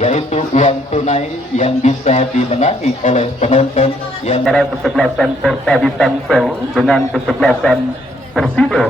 yaitu uang tunai yang bisa dimenangi oleh penonton yang antara kesebelasan Porta di Tangsel dengan kesebelasan Persido.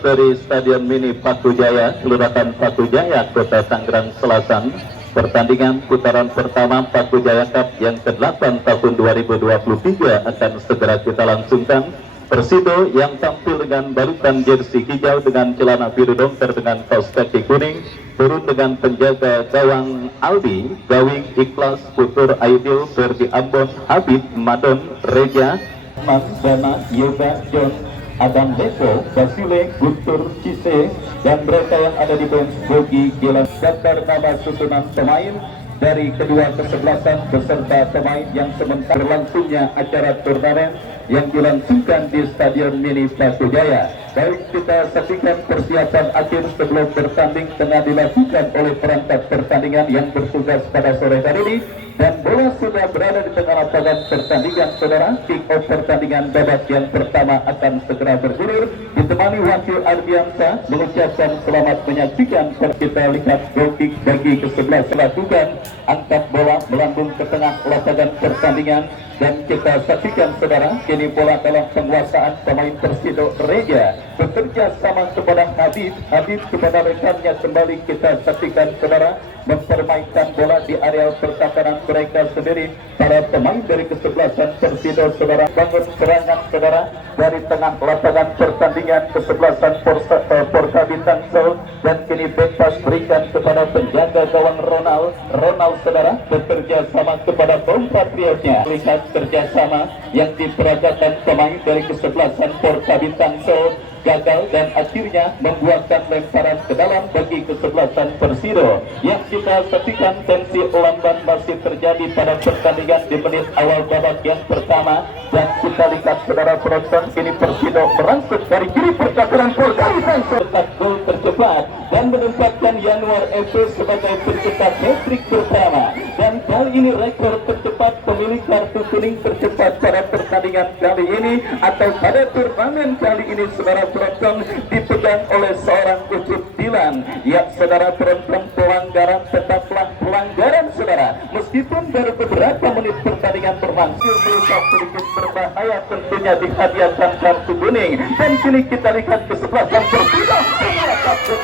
Dari Stadion Mini Paku Jaya, Kelurahan Paku Jaya, Kota Tangerang Selatan, pertandingan putaran pertama Paku Jaya Cup yang ke-8 tahun 2023 akan segera kita langsungkan. Persido yang tampil dengan balutan jersey hijau dengan celana biru dongker dengan kaos kaki kuning, turun dengan penjaga gawang Aldi, Gawing, Ikhlas, Putur, Aidil, Ferdi Ambon, Habib, Madon, Reja, Mas, Dana, Yoga, John, Adam Depo, Basile, Guntur, Cise, dan mereka yang ada di bench Bogi, Gilan. Daftar nama susunan pemain dari kedua kesebelasan beserta pemain yang sementara berlangsungnya acara turnamen yang dilangsungkan di Stadion Mini Paku Jaya. Baik, kita saksikan persiapan akhir sebelum bertanding tengah dilakukan oleh perangkat pertandingan yang bertugas pada sore hari ini, dan bola sudah berada di tengah lapangan pertandingan. Saudara, kick off pertandingan babak yang pertama akan segera bergulir, ditemani wakil Ardiansa mengucapkan selamat menyaksikan. Kita lihat goal kick bagi ke-11 lakukan, angkat bola melambung ke tengah lapangan pertandingan, dan kita saksikan saudara, kini bola dalam penguasaan pemain Persido. Reja bekerja sama kepada Habib, Habib kepada rekannya. Kembali kita saksikan saudara, mempermainkan bola di area pertahanan mereka sendiri. Para pemain dari kesebelasan Persido saudara bangun serangan saudara dari tengah lapangan pertandingan kesebelasan Porta di Tangsel, dan kini bebas berikan kepada penjaga gawang Ronald saudara, bekerja sama kepada kompatriotnya. Lihat kerjasama yang diperagakan pemain dari kesebelasan Porta di Tangsel gagal, dan akhirnya membuatkan lemparan ke dalam bagi kesebelasan Persido. Yang kita saksikan, tensi lamban masih terjadi pada pertandingan di menit awal babak yang pertama, dan kita lihat saudara penonton, ini Persido merangsek dari kiri pertahanan Porta di Tangsel, gol tercepat dan menempatkan Yanuar Efe sebagai pencetak hat-trick pertama, dan kali ini rekor tercepat pemilik kartu kuning tercepat pada pertandingan kali ini atau pada turnamen kali ini saudara penonton, dipegang oleh seorang Ucup Dilan. Ya saudara penonton, pelanggaran tetaplah pelanggaran saudara, meskipun baru beberapa menit pertandingan berlangsung, melukat sedikit berbahaya tentunya dihadiahkan kartu kuning. Dan kini kita lihat kesebelasan Persido,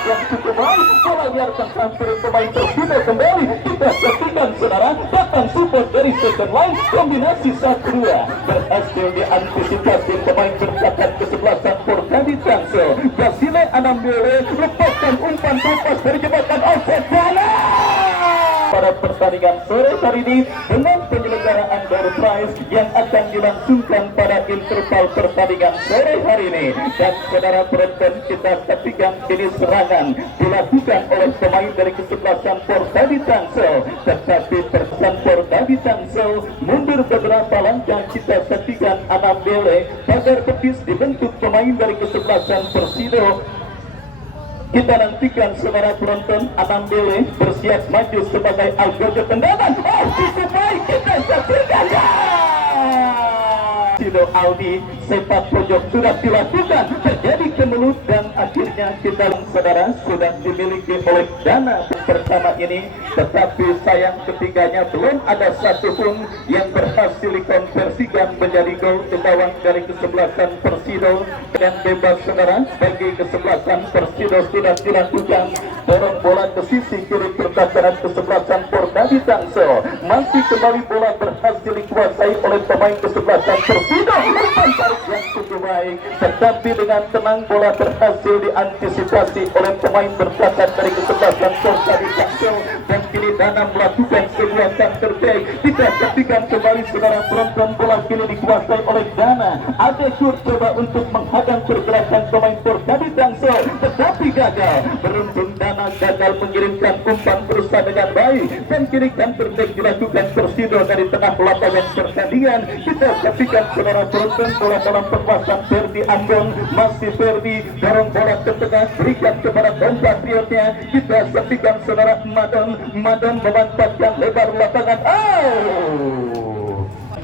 yang cukup baik, bola biarkan sampai pemain Persido kembali. Kita saksikan saudara, datang support dari second line, kombinasi 1-2 berhasil diantisipasi pemain bercatat kesebelasan Porta di Tangsel. Basile Anambele lepaskan umpan lepas dari jembatan offside bola. Pada pertandingan sore hari ini dengan penyelenggaraan door prize yang akan dilangsungkan pada interval pertandingan sore hari ini, dan saudara penonton kita saksikan kini serangan dilakukan oleh pemain dari kesebelasan Porta di Tangsel, tetapi pertahanan Porta di Tangsel mundur beberapa langkah. Kita saksikan Anambele pagar betis dibentuk pemain dari kesebelasan Persido. Kita nantikan saudara penonton, Anambele bersiap maju sebagai algojo tendangan. Oh, cukup baik, kita saksikan ya. Persido Aldi, sepak pojok sudah dilakukan, terjadi kemelut, dan akhirnya kita saudara sudah dimiliki oleh Dana pertama ini, tetapi sayang ketiganya belum ada satupun yang berhasil dikonversikan menjadi gol ke gawang dari kesebelasan Persido. Dan bebas saudara bagi kesebelasan Persido sudah dilakukan, dorong bola ke sisi kiri pertahanan kesebelasan Porta di Tangsel. Masih kembali bola berhasil dikuasai oleh pemain kesebelasan Persido. yang cukup baik, tetapi dengan tenang bola berhasil diantisipasi oleh pemain bertahan dari kesebelasan Portadi Tangsel, dan kini Dana melakukan sebuah counter back. Kita saksikan kembali saudara penonton, bola kini dikuasai oleh Dana. Ada coba untuk menghadang pergerakan pemain Portadi Tangsel, tetapi gagal. Beruntung Dana gagal mengirimkan umpan berusaha dengan baik, dan kini counter back dilakukan Persido dari tengah lapangan pertandingan. Kita saksikan saudara penonton, bola dalam penguasaan Ferdi Ambon. Masih Ferdi dorong bola ke tengah, berikan kepada kompatriotnya. Kita saksikan saudara Madon memanfaatkan lebar lapangan.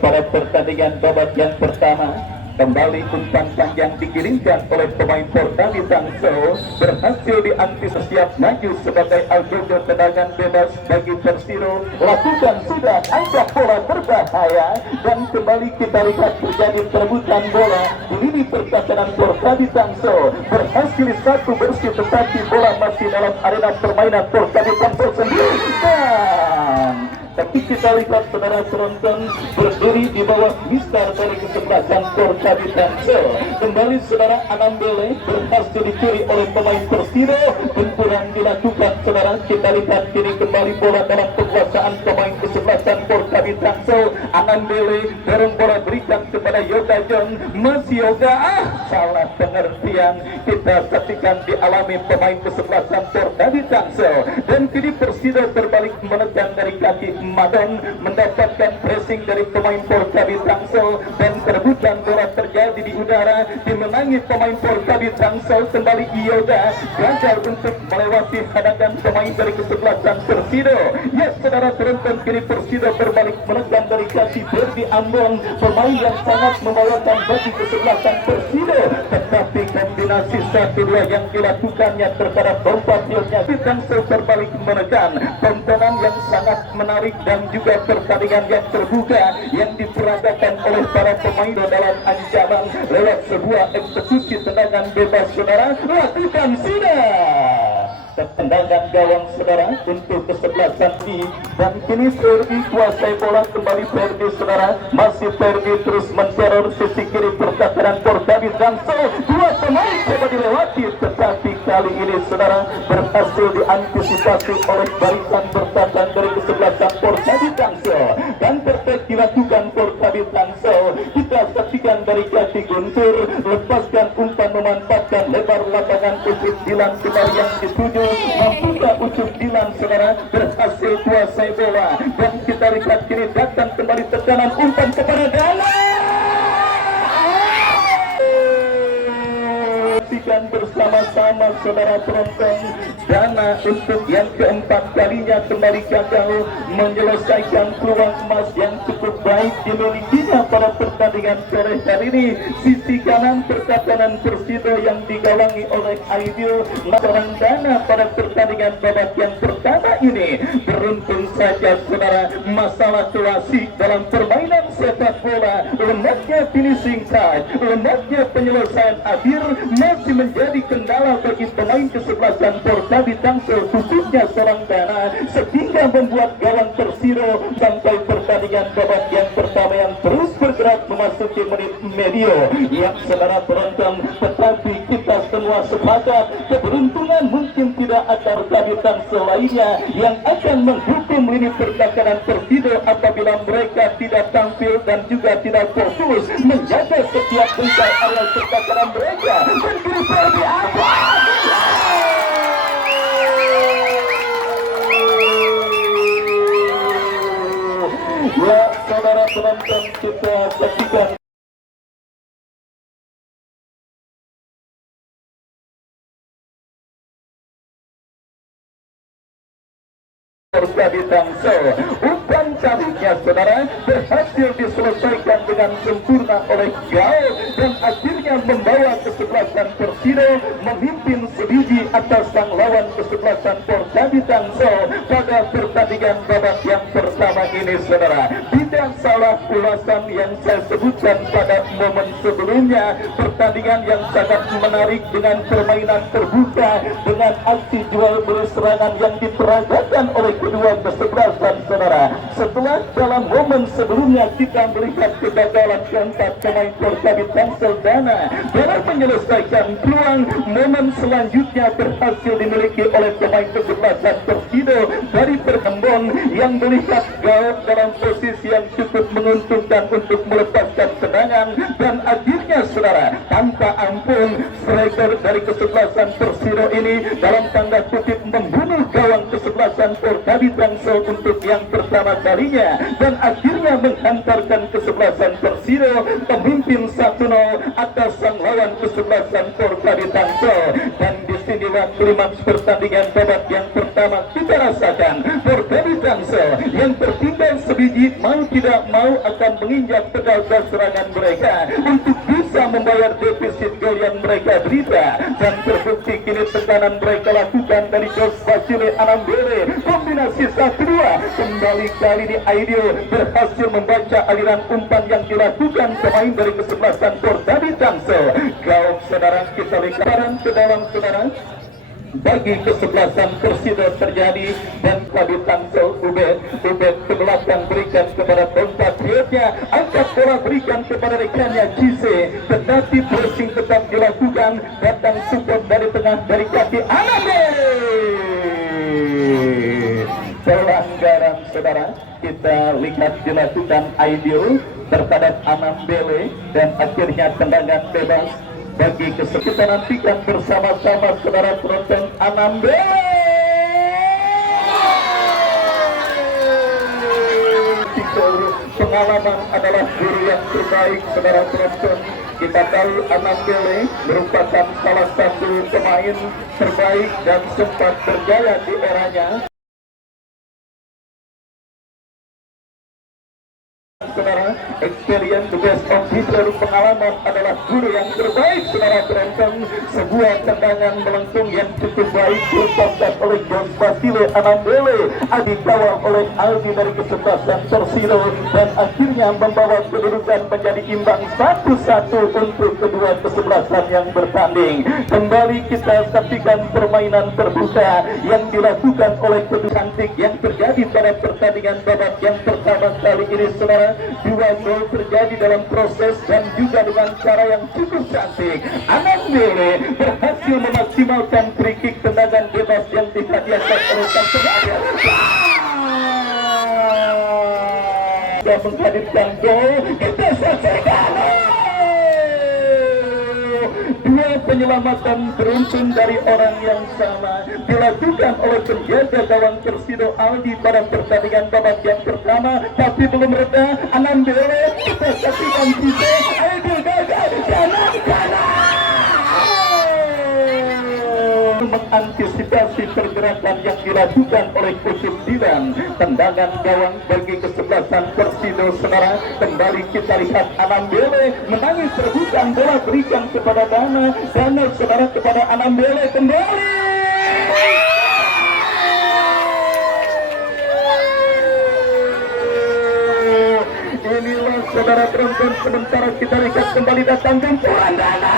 Pada pertandingan babak yang pertama, kembali umpan panjang dikirimkan oleh pemain Portadi Tangsel, berhasil diantisipasi, maju sebagai Algojo, tendangan bebas bagi Persiro. Lakukan sudah, angkat bola berbahaya, dan kembali kita lihat terjadi perebutan bola di lini pertahanan Portadi Tangsel. Berhasil satu bersih, tetapi bola masih dalam arena permainan Portadi Tangsel sendiri. Tapi kita lihat saudara penonton berdiri di bawah mister dari kesebelasan Portadi Tangsel. Kembali saudara Anambele berhasil dicuri oleh pemain Persiro. Benturan dilakukan saudara. Kita lihat kini kembali bola dalam penguasaan pemain kesebelasan Portadi Tangsel. Anambele dorong bola berikan kepada Yoga John. Masih Yoga, salah pengertian. Kita saksikan dialami pemain kesebelasan Portadi Tangsel. Dan kini Persiro berbalik menekan dari kaki Madon, mendapatkan pressing dari pemain Portadi Tangsel, dan perebutan bola terjadi di udara, dimenangi pemain Portadi Tangsel. Kembali Yoga gagal untuk melewati hadangan pemain dari kesebelasan Persiro. Ya saudara penonton, kini Persiro berbalik menekan dari kaki Ferdi Ambon, pemain yang sangat membawakan bagi kesebelasan Persiro, tetapi kombinasi 1-2 yang dilakukannya terhadap kompatriotnya Tangsel berbalik menekan. Tontonan yang sangat menarik dan juga pertandingan yang terbuka yang diperagakan oleh para pemain dalam ancaman lewat sebuah eksekusi tendangan bebas saudara. Lakukan sudah tendangan gawang saudara untuk kesebelasan di, dan kini Ferdi kuasai bola. Kembali Ferdi saudara, masih Ferdi terus menteror sisi kiri pertahanan Portadi Tangsel. Dua pemain coba dilewati, tetapi kali ini saudara berhasil diantisipasi oleh barisan bertahan dari kesebelasan Portadi Tangsel, dan tertek dilakukan Portadi Tangsel. Kita saksikan dari kaki Guntur, lepaskan umpan memanfaatkan lebar lapangan Ucup Dilan kembali yang dituju. Mampukah Ucup Dilan saudara berhasil kuasai bola, dan kita lihat kini datang kembali tekanan umpan kepada Dana. Bersama-sama saudara penonton, Dana untuk yang keempat kalinya kembali gagal menyelesaikan peluang emas yang cukup baik dimilikinya pada pertandingan sore hari ini. Sisi kanan pertahanan Persito yang digawangi oleh Aidil seorang Dana pada pertandingan babak yang pertama ini. Beruntung saja saudara, masalah klasik dalam permainan sepak bola, lemahnya finishing touch, lemahnya penyelesaian akhir masih menjadi kendala bagi pemain kesebelasan Portadi Tangsel, khususnya seorang Dana, sehingga membuat gawang Persiro sampai pertandingan babak yang pertama yang terus bergerak memasuki menit medio yang saudara penonton. Tetapi kita semua sepakat keberuntungan mungkin tidak akan Portadi Tangsel lainnya yang akan menghukum lini pertahanan Persiro apabila mereka tidak tampil dan juga tidak fokus menjaga setiap bengkak area pertahanan mereka. Dan kini Ferdi Ambon, ya saudara penonton, kita saksikan Portadi Tangsel. Umpan cabiknya saudara berhasil diselesaikan dengan sempurna oleh Gao, dan akhirnya membawa kesebelasan Persiro memimpin sebiji atas sang lawan kesebelasan Portadi Tangsel pada pertandingan babak yang pertama ini saudara. Tidak salah ulasan yang saya sebutkan pada momen sebelumnya, pertandingan yang sangat menarik dengan permainan terbuka, dengan aksi jual beli serangan yang diperagakan oleh kedua kesebelasan saudara. Setelah dalam momen sebelumnya kita melihat kegagalan keempat pemain Portabi Tangsel Dana dalam menyelesaikan peluang, momen selanjutnya berhasil dimiliki oleh pemain kesebelasan Persido dari Perkembon yang melihat gawat dalam posisi yang cukup menguntungkan untuk melepaskan tendangan, dan akhirnya saudara tanpa ampun striker dari kesebelasan Persido ini dalam tanda kutip membunuh gawang kesebelasan Portabi Tangsel untuk yang pertama kalinya, dan akhirnya menghantarkan kesebelasan Persido memimpin 1-0 atas sang lawan kesebelasan Portabi Tangsel. Dan disinilah klimaks pertandingan babak yang pertama kita rasakan. Portabi Tangsel yang tertinggal sebiji mau tidak mau akan menginjak pedal serangan mereka untuk bisa membayar defisit gol yang mereka derita, dan terbukti kini tekanan mereka lakukan dari Jos Basile Anambele. Kombinasi 1-2 kembali kali ini Aidil berhasil membaca aliran umpan yang dilakukan pemain dari kesebelasan Portabi Tangsel. Gawang saudara kita lihat ke dalam saudara bagi kesebelasan Persido terjadi, dan Portabi Tangsel Ubed ke belakang berikan kepada compatriotnya, angkat bola berikan kepada rekannya Cise, tetapi pressing tetap dilakukan, datang support dari tengah dari kaki Anambele. Pelanggaran saudara kita lihat dilakukan Aidil terhadap Anambele, dan akhirnya tendangan bebas bagi kita nantikan bersama-sama saudara penonton. Anambele pengalaman adalah guru yang terbaik saudara penonton. Kita tahu Anambele merupakan salah satu pemain terbaik dan sempat berjaya di eranya. Saudara, experience the best officer, pengalaman adalah guru yang terbaik saudara penonton. Sebuah tendangan melengkung yang cukup baik dilakukan oleh Jos Basile Anambele, dikawal oleh Aldi dari kesebelasan Persido, dan akhirnya membawa kedudukan menjadi imbang 1-1 untuk kedua kesebelasan yang bertanding. Kembali kita saksikan permainan terbuka yang dilakukan oleh kedua cantik yang terjadi pada pertandingan babak yang pertama kali ini saudara. Dua gol terjadi dalam proses dan juga dengan cara yang cukup cantik. Anambele berhasil memaksimalkan free kick tendangan bebas yang dihadiahkan oleh sang penjaga. Dan menghadirkan gol, kita saksikan dua penyelamatan beruntun dari orang yang sama dilakukan oleh penjaga gawang Persido Aldi pada pertandingan babak yang pertama, tapi belum reda. Anambele kita saksikan Cise, Aidil gagal kanan mengantisipasi pergerakan yang dilakukan oleh Kusip Dilan. Tendangan gawang bagi kesebelasan Persido saudara. Kembali kita lihat Anambele menangis rebutan bola berikan kepada Dana saudara kepada Anambele kembali. Inilah saudara penonton, sementara kita lihat kembali datang gempuran Dana.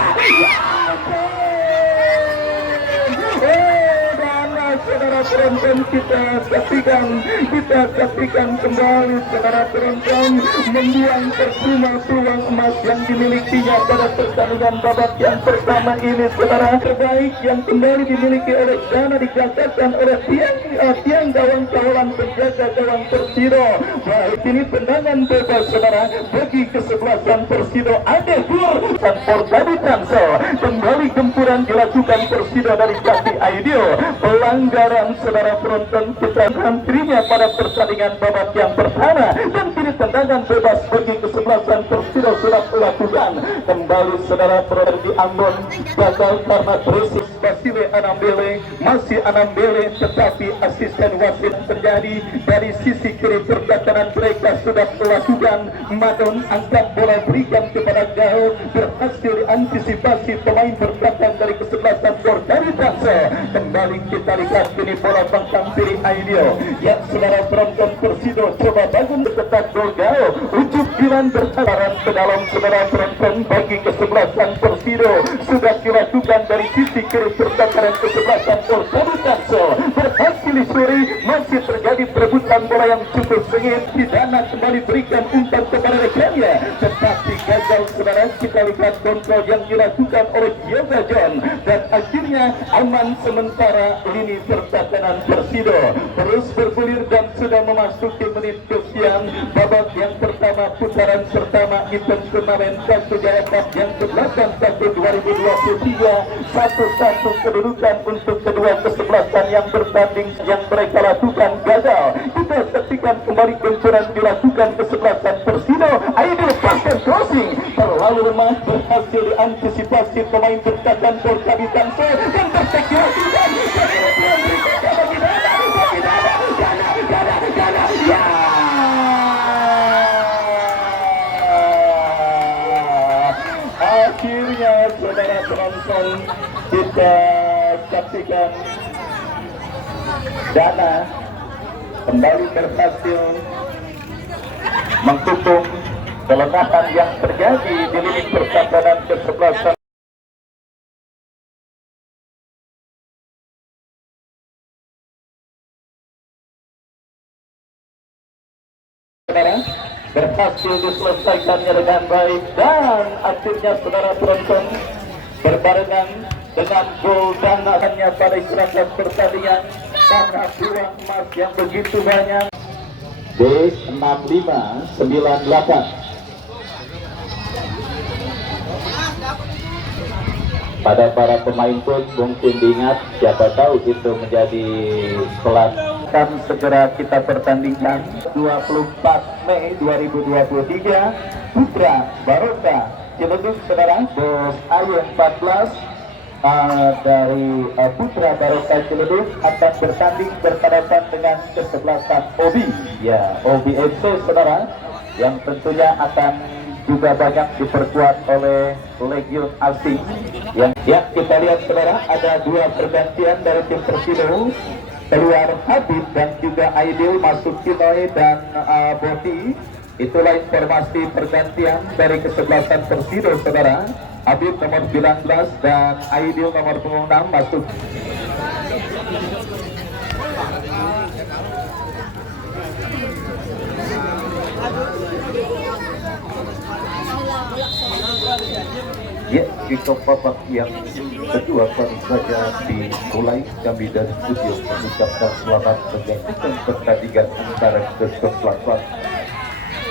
Saudara penonton kita saksikan kembali saudara penonton, membuang percuma peluang emas yang dimilikinya pada pertandingan babak yang pertama ini saudara. Terbaik yang kembali dimiliki oleh Dana digagalkan oleh tiang gawang kawalan penjaga gawang Persido. Baik, ini tendangan bebas saudara bagi kesebelasan Persido. Ada gol dan Portabi Tangsel. Kembali gempuran dilakukan Persido dari kaki Aidil. Pelanggaran saudara penonton kita hampirnya pada pertandingan babak yang pertama, dan kini tendangan bebas bagi kesebelasan Persido sudah dilakukan. Kembali saudara penonton di Ambon gagal karena krisis Basile Anambele, masih Anambele, tetapi asisten wasit terjadi dari sisi kiri pergerakan mereka sudah melakukan Madon, angkat bola berikan kepada Gao, berhasil diantisipasi pemain bergerakan dari kesebelasan Portaritas. Kembali kita lihat ini bola bangkang kiri Aidil, ya saudara penonton Persido coba bangun dekat gol Gao, ujuk bilan bertaran ke dalam saudara penonton bagi kesebelasan Persido sudah dilakukan dari sisi kiri pergerakan kesebelasan Portaritas, berhasil disuri, masih terjadi perebutan bola yang cukup sengit, Pidana kembali berikan umpan kepada rekannya, tetapi gagal saudara. Kita lihat kontrol yang dilakukan oleh Yoga John dan akhirnya aman sementara lini pertahanan Persido terus bergulir dan sudah memasuki menit kesekian babak yang pertama putaran pertama event turnamen Paku Jaya Cup yang ke-8 tahun 2023. 1-1 kedudukan untuk kedua kesebelasan yang bertanding yang mereka lakukan gagal. Kita saksikan kembali benturan dilakukan kesebelasan Persido. Aidil pasang crossing terlalu lemah, berhasil diantisipasi pemain bertahan Portaritas dan tersekian akhirnya saudara penonton kita saksikan Dana kembali berhasil menghukum kelemahan yang terjadi di lini pertahanan kesebelasan berhasil diselesaikannya dengan baik dan akhirnya saudara penonton berbarengan dengan gol dan hanya pada istirahat pertandingan karena buang emas yang begitu banyak. D6598 pada para pemain pun mungkin diingat, siapa tahu itu menjadi kelas. Akan segera kita pertandingkan 24 Mei 2023 Putra Baroka Ciledug saudara, Bos Ayu 14 dari Putra Baroka Ciledug akan bertanding berhadapan dengan kesebelasan Obi, ya Obi FC saudara, yang tentunya akan juga banyak diperkuat oleh Legion asing yang kita lihat saudara, ada dua pergantian dari tim Persido, keluar Habib dan juga Aidil, masuk Kinoy dan Boti. Itulah informasi pergantian dari kesebelasan Persido saudara. Habib nomor 19 dan Aidil nomor 26 masuk. Ya, kick-off babak yang kedua baru saja dimulai. Kami dari studio mengucapkan selamat menyaksikan pertandingan antara kesebelasan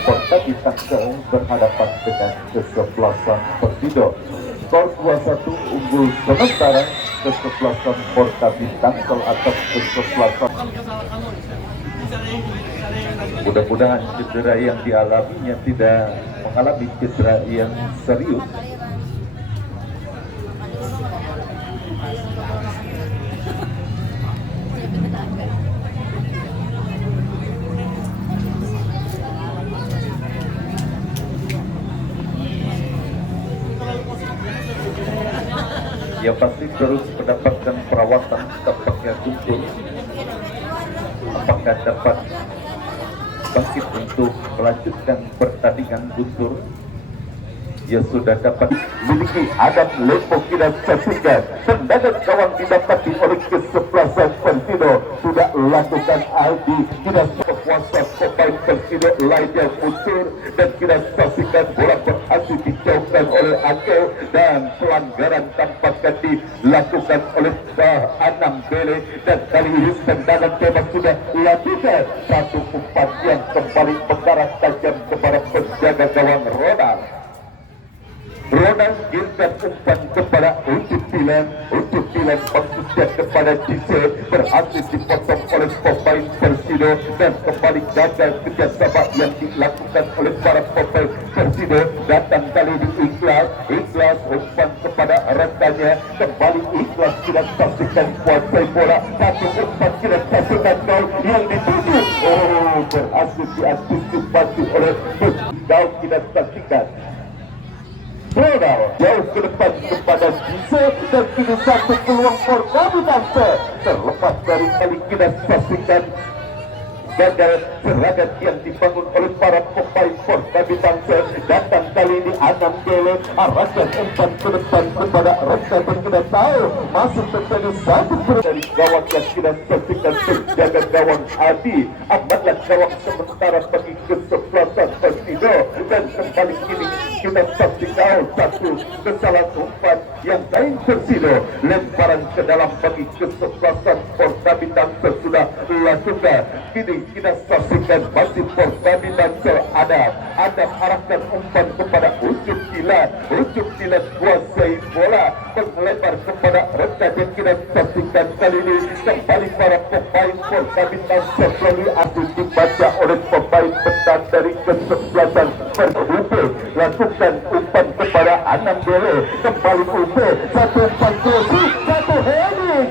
Portaritas berhadapan dengan kesebelasan Persido. Skor 2-1 unggul sementara kesebelasan Portaritas atas kesebelasan. Mudah-mudahan cedera yang dialaminya tidak mengalami cedera yang serius. Yang pasti terus mendapatkan perawatan tampaknya Guntur. Apakah dapat bangkit untuk melanjutkan pertandingan Guntur? Ya sudah dapat miliki Adam Lempo kita saksikan tendangan gawang didapati oleh kesebelasan Persido, sudah lakukan Aldi, tidak kuasa pemain Persido lainnya muncul dan kita saksikan bola berhasil dijauhkan oleh Ake dan pelanggaran tampaknya dilakukan oleh Anam Bele dan kali ini tendangan bebas sudah lakukan satu umpan yang kembali mengarah tajam kepada penjaga gawang Ronald. Ronald Gildan umpan kepada Ucup Dilan maksudnya kepada Cise, berhasil dipotong oleh pemain Persido dan kembali gagal kerjasama yang dilakukan oleh para pemain Persido. Datang kali di Ikhlas umpan kepada rekannya, kembali Ikhlas tidak saksikan kuasai bola, satu umpan tidak saksikan gol yang dituju, berhasil diantisipasi oleh gol tidak saksikan. Ronald jauh ke depan kepada Cise dan kini satu peluang for Kabitangse, terlepas dari kali kita saksikan gagal serangan yang dibangun oleh para pemain Kabitangse. Datang kali ini Anam Gele, arahkan umpan ke depan kepada rekan dan kita tahu masuk terjadi satu dari gawang yang kita saksikan penjaga gawang Adi amatlah gawang sementara bagi kesebelasan Persido, dan kembali kini kita saksikan satu kesalahan umpan yang lain Persido, lemparan ke dalam bagi kesebelasan Kabitangse sudah lakukan. Kini kita saksikan masih Kabitangse Adam arahkan umpan kepada Ucup Dilan kuasai bola, melebar kepada rekan yang kita saksikan kali ini kembali para pemain Kabitangse melalui adu dibaca oleh pemain petang dari kesebelasan Persido, lakukan umpan kepada Anam Gele, kembali Upe, satu umpan crossing, satu heading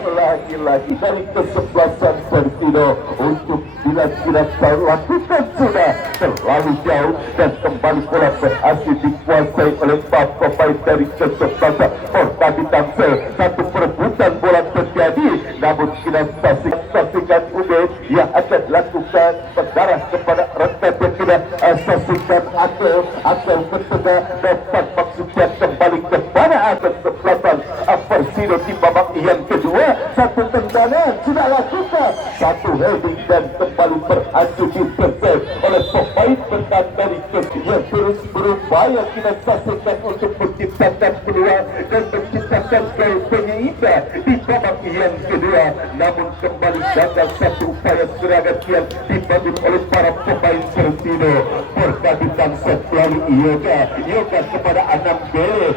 lagi dari kesebelasan Persido. Untuk tidak lakukan sudah terlalu jauh dan kembali bola berhasil dikuasai oleh pemain dari kesebelasan Kabitangse. Satu perebutan bola terjadi, namun kita saksikan Ube yang akan lakukan pendarah kepada rekan yang tidak saksikan Akel bertengah dapat maksudnya kembali kepada kesebelasan Persido di babak yang kedua. Satu tendangan sudah lakukan, satu heading dan kembali berhasil disertai oleh pemain petang dari Persido yang terus berupaya kita saksikan untuk menciptakan peluang dan menciptakan gol penyeimbang di babak yang kedua, namun kembali gagal satu upaya serangan yang dibangun oleh para pemain Persido. Kabitangse melalui Yoga kepada Anam Gele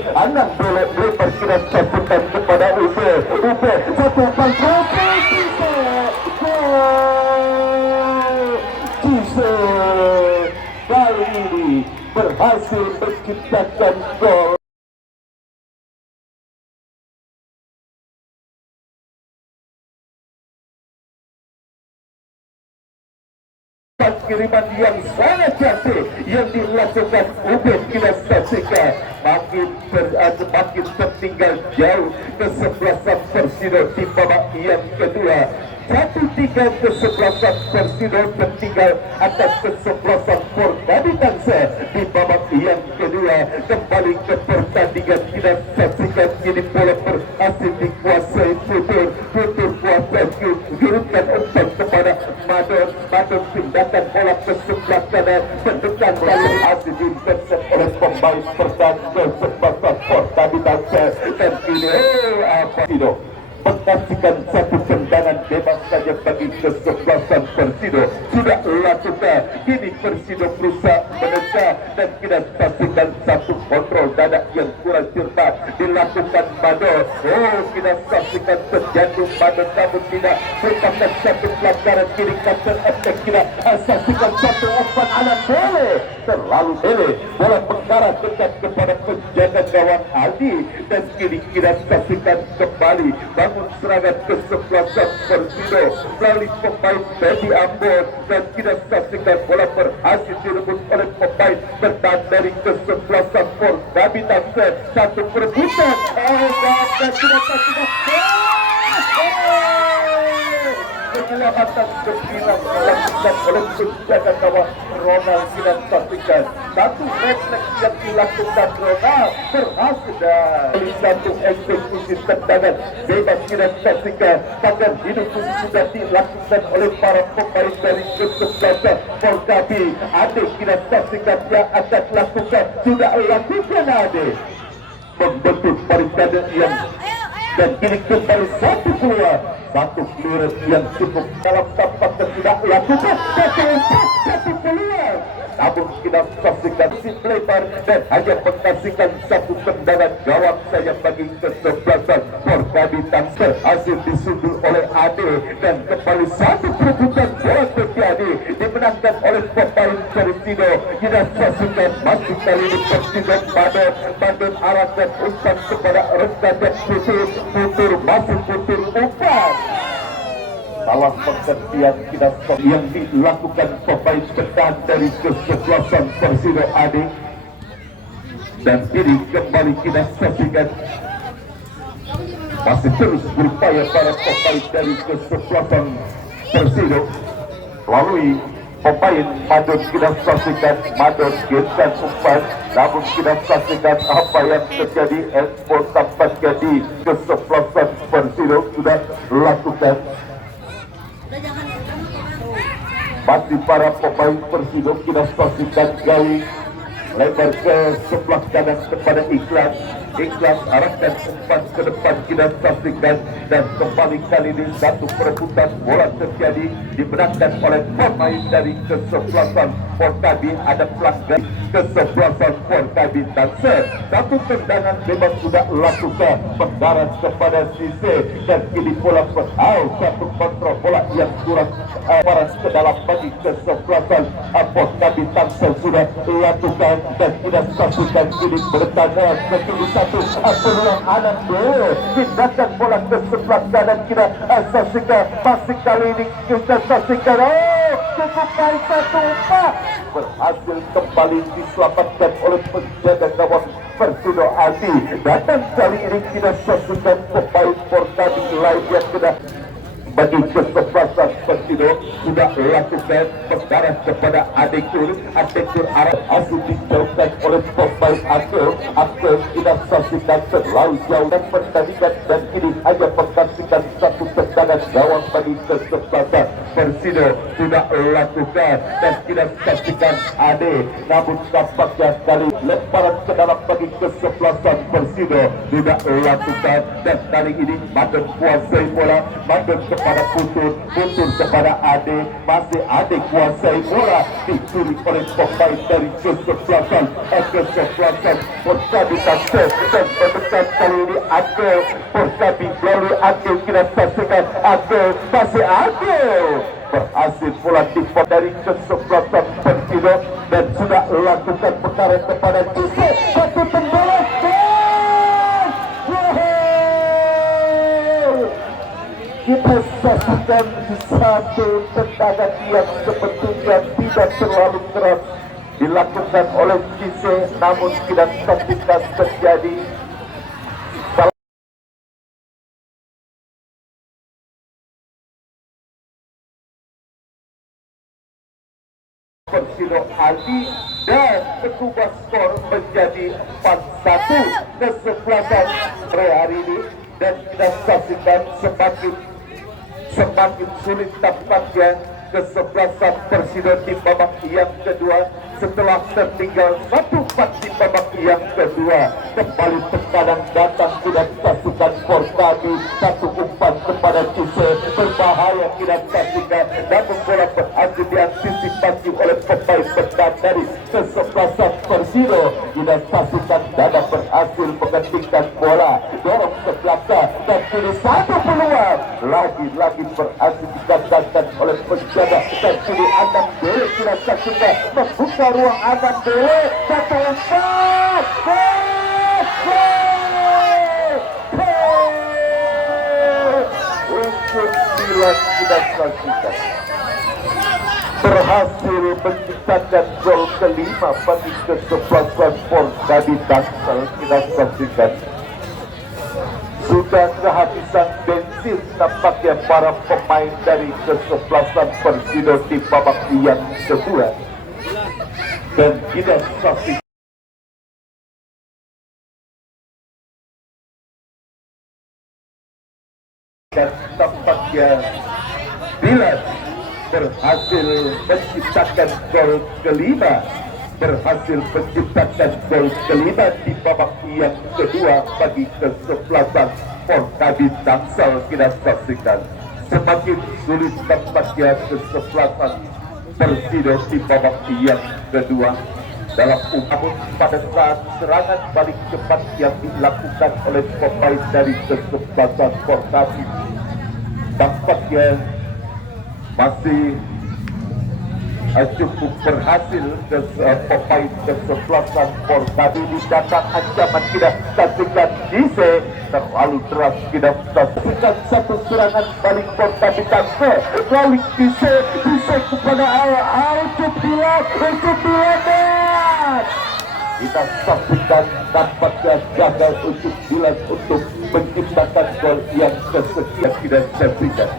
melebar kira saputan kepada Ube, satu umpan Cise kali ini berhasil menciptakan gol. Kiriman yang sangat cantik yang dilakukan Ubed kita saksikan makin tertinggal jauh kesebelasan Persido di babak yang kedua. 1-3 kesebelasan Persido tertinggal atas kesebelasan Kabitangse di babak yang kedua. Kembali ke pertandingan kita saksikan kini bola berhasil dikuasai Putur kuasai jurutkan umpan kepada Madon pindahkan bola ke sebelah kanan, pendekan kali hasil diintercept oleh pemain pertahanan kesebelasan Kabitangse dan kini Persido menyaksikan satu tendangan bebas saja bagi kesebelasan Persido sudah lakukan. Kini Persido berusaha menekan dan kita saksikan satu kontrol dada yang kurang cermat dilakukan Mado. Kita saksikan terjatuh Mado namun tidak merupakan satu pelanggaran. Kini counter attack kita saksikan satu umpan Anam Gele, terlalu Gele, bola mengarah dekat kepada penjaga gawang Aldi dan kini kita saksikan kembali bangun serangan kesebelasan Persido melalui pemain Teddy Ambon dan kita saksikan bola berhasil direbut oleh pemain bertahan dari kesebelasan Kabitangse. Satu perebutan dan kita saksikan penyelamatan gembira dilakukan oleh penjaga gawang Ronald. Kita saksikan satu refleks yang dilakukan Ronald berhasil dari satu eksekusi tendangan bebas. Kita saksikan pagar hidup sudah dilakukan oleh para pemain dari kesebelasan Kabi. Adik kita saksikan yang akan lakukan sudah lakukan Adik membentuk barikade yang dan kini kembali satu keluar, satu clearance yang cukup dalam tampaknya tidak lakukan satu peluang namun kita saksikan si lebar dan hanya mengkasihkan satu tendangan gawang saya bagi kesebelasan. Porkabi Tangsel berhasil disundul oleh Ade dan kembali satu perebutan bola terjadi dimenangkan oleh pemain Persino. Kita saksikan masih kali ini Persino Bandung arahkan umpan kepada rekan dan putur masih putur umpan. Salah pengertian kita yang dilakukan pemain bertahan dari kesebelasan Persino Ade, dan ini kembali kita saksikan masih terus berupaya para pemain dari kesebelasan Persino melalui pemain Madon. Kita saksikan Madon genkan umpan, namun kita saksikan apa yang terjadi. Ekspor tampaknya di kesebelasan Persino sudah lakukan. Masih para pemain Persino kita saksikan gali lebar ke sebelah kanan kepada Ikhlas arahkan umpan ke depan kita saksikan, dan kembali kali ini satu perebutan bola terjadi dimenangkan oleh pemain dari kesebelasan Porkabi. Ada pelanggan kesebelasan Porkabi Tangsel. Satu tendangan bebas sudah lakukan mendarat kepada Sise, dan kini bola satu kontrol bola yang kurang paras ke dalam bagi kesebelasan Porkabi Tangsel sudah lakukan, dan kita saksikan kini bertanda ketulisan peluang anak tindakan bola ke sebelah kanan. Kita saksikan masih kali ini kita saksikan cukup baik satu umpan berhasil kembali diselamatkan oleh penjaga gawang Persino Adi. Datang kali ini kita saksikan pemain Porkabi lain yang kena bagi kesebelasan Persino sudah lakukan mengarah kepada Adekur arah asu dijauhkan oleh pemain Akel tidak saksikan terlalu jauh dan pertandingan, dan ini hanya mengkasihkan satu tendangan gawang bagi kesebelasan Persino sudah lakukan, dan tidak saksikan Ade, namun tampaknya kali lemparan ke dalam bagi kesebelasan Persino sudah lakukan, dan kali ini Madon kuasai bola, Madon kepada putur kepada Ade, masih Ade kuasai bola, dicuri oleh pemain dari kesebelasan Porkabi Tangsel, dan mendekat kali ini Agel Porkabi melalui Agel. Kita saksikan Agel masih Agel berhasil pula dipot dari kesebelasan Persino, dan sudah lakukan perkara kepada Cise. Satu tendangan kita saksikan satu tendangan yang sebetulnya tidak terlalu keras dilakukan oleh Cise, namun tidak saksikan terjadi Persino Adi, dan berubah skor menjadi 4-1 kesebelasan hari ini. Dan kita saksikan semakin sulit tampaknya kesebelasan Persino di babak yang kedua setelah tertinggal 1-4 di babak yang kedua. Kembali tekanan datang, tidak saksikan Porkabi, satu umpan kepada Cise berbahaya, tidak saksikan, namun bola berhasil diantisipasi oleh pemain bertahan dari kesebelasan Persino. Tidak saksikan, Dada berhasil mengetikkan bola, dorong ke belakang, dan kini satu peluang lagi-lagi berhasil digagalkan oleh penjaga, dan kini Adam Dele tidak saksikan membuka ruang Adam Dele, satu umpan untuk bilang tidak saksikan, berhasil menciptakan gol kelima bagi kesebelasan Porkabi Tangsel. Kita saksikan sudah kehabisan bensin tampaknya para pemain dari kesebelasan Persino di babak yang kedua, dan kita saksikan tampaknya Dilan berhasil menciptakan gol kelima, di babak yang kedua bagi kesebelasan Porkabi Tangsel. Kita saksikan semakin sulit tampaknya kesebelasan Persido di babak yang kedua dalam umum pada saat serangan balik cepat yang dilakukan oleh pemain dari kesebelasan Portabi tampaknya masih cukup berhasil pemain kesebelasan Portabi didatang ancaman tidak saksikan Dise terlalu deras tidak saksikan satu serangan balik Portabi tanpa balik Dise kepada Alcup Dilan kita saksikan tampaknya gagal untuk Dilan untuk menciptakan gol yang kesekian tidak saksikan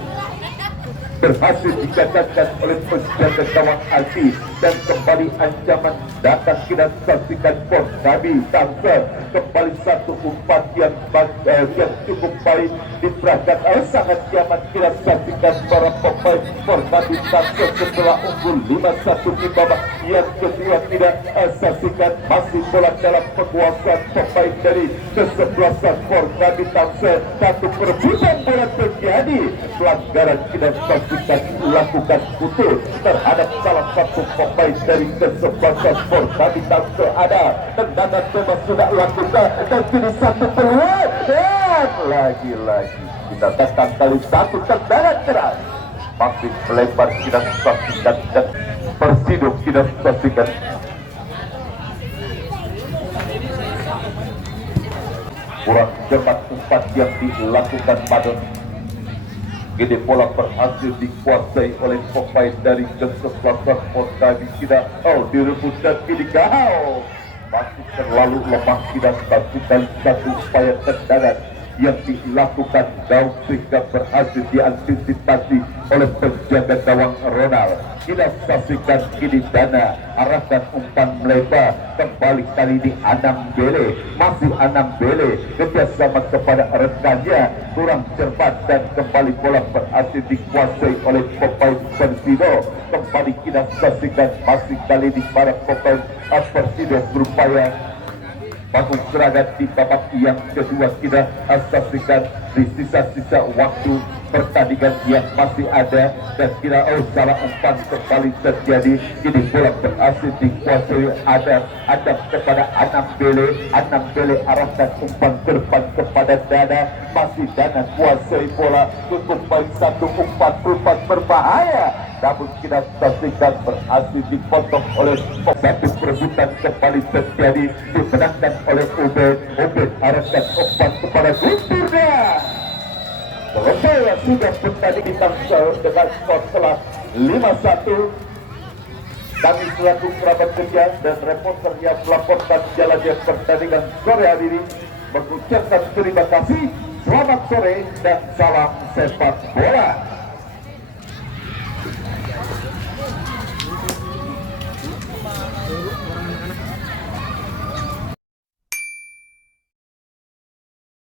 berhasil dikatakan oleh penjaga gawang Alfi dan kembali ancaman datang kita saksikan Portabi Tangsel kembali satu umpan yang cukup baik diperahkan sangat nyaman kita saksikan para pemain Portabi Tangsel setelah unggul 5-1 di babak yang kedua tidak saksikan masih bola dalam penguasaan pemain dari kesebelasan Portabi Tangsel satu perebutan bola terjadi pelanggaran kita saksikan lakukan putus terhadap salah satu pemain dari kesebelasan Portabi Tangsel ada tendangan bebas sudah lakukan dan kini satu peluang dan lagi-lagi kita datang kali satu tendangan keras masih melebar kita saksikan dan Persido kita saksikan kurang cepat umpan yang dilakukan Madon gede bola berhasil dikuasai oleh pemain dari kesebelasan Portabi tidak direbut dan kau masih terlalu lemah tidak saksikan satu upaya tendangan yang dilakukan Daud sehingga berhasil diantisipasi oleh penjaga gawang Ronald tidak saksikan kini Dana arahkan umpan melebar kembali kali ini Anam Bele masih Anam Bele kerjasama kepada rekannya kurang cepat dan kembali bola berhasil dikuasai oleh pemain Persido kembali kita saksikan masih kali ini para pemain Persido berupaya bangun serangan di babak yang kedua kita saksikan di sisa-sisa waktu pertandingan yang masih ada dan kira salah umpan kembali terjadi kini bola berhasil dikuasai ada kepada Anam Bele arahkan umpan ke depan kepada Dana masih Dana kuasai bola cukup baik satu umpan berbahaya namun kita saksikan berhasil dipotong oleh satu perebutan kembali terjadi dimenangkan oleh Ubed arahkan umpan kepada Gunturnya selesai sudah pertandingan Tangsel dengan skor telah 5-1 kami selaku kerabat kerja dan reporter yang melaporkan jalannya pertandingan sore hari ini mengucapkan terima kasih selamat sore dan salam sepak bola.